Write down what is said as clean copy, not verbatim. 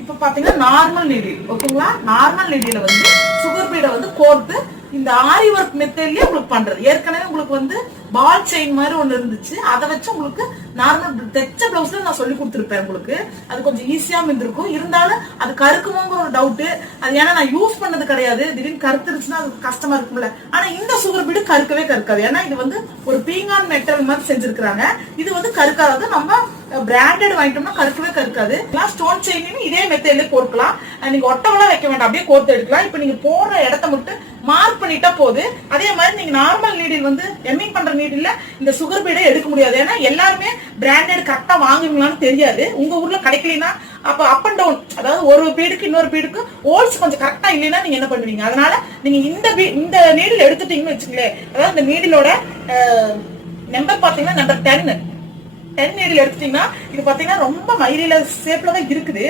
இப்ப பாத்தீங்கன்னா normal needle, ஓகேங்களா? நார்மல் நீடில வந்து சுகர் பீடை வந்து கோர்த்து இந்த ஆரி ஒர்க் மெத்தட்லயே உங்களுக்கு பண்றது. ஏற்கனவே உங்களுக்கு வந்து பால் செயின் மாதிரி ஒண்ணு இருந்துச்சு, அதை வச்சு உங்களுக்கு நார்மல் தைச்ச பிளவுஸ்ல நான் சொல்லி கொடுத்துருப்பேன் உங்களுக்கு. அது கொஞ்சம் ஈஸியா இருந்திருக்கும். இருந்தாலும் அது கருக்குமோங்கிற ஒரு டவுட். அது ஏன்னா நான் யூஸ் பண்ணது கிடையாது, திடீர்னு கருத்துருச்சுன்னா அது கஷ்டமா இருக்கும்ல. ஆனா இந்த சுகர் பீடு கருக்கவே கருக்காது. ஏன்னா இது வந்து ஒரு பீங்கான் மெட்டல் மாதிரி செஞ்சிருக்காங்க. இது வந்து கருக்காது. நம்ம பிராண்டட் வாங்கிட்டோம்னா கருக்கவே கருக்காது. ஸ்டோன் செயினும் இதே மெத்தட்ல கோர்க்கலாம். நீங்க ஒட்டவெல்லாம் வைக்க வேண்டாம், அப்படியே கோர்த்து எடுக்கலாம். இப்ப நீங்க போடுற இடத்த மட்டும் மார்க் பண்ணிட்டா போது. அதே மாதிரி நீங்க நார்மல் நீடில் வந்து எம்மிங் பண்ற நீடில்ல இந்த சுகர் பீடை எடுக்க முடியாது. ஏன்னா எல்லாருமே பிராண்டட் கரெக்டா வாங்குவீங்களான்னு தெரியாது. உங்க ஊர்ல கிடைக்கலனா அப்ப அப் அண்ட் டவுன், அதாவது ஒரு பீடுக்கு இன்னொரு பீடுக்கு ஹோல்ஸ் கொஞ்சம் கரெக்டா இல்லைன்னா நீங்க என்ன பண்ணுவீங்க? அதனால நீங்க இந்த நீடில் எடுத்துட்டீங்கன்னு வச்சுங்களேன், அதாவது இந்த நீடிலோட நம்பர் பாத்தீங்கன்னா நம்பர் 10 நீடில் எடுத்துட்டீங்கன்னா இது பாத்தீங்கன்னா ரொம்ப மைலில ஷேப்ல தான் இருக்குது.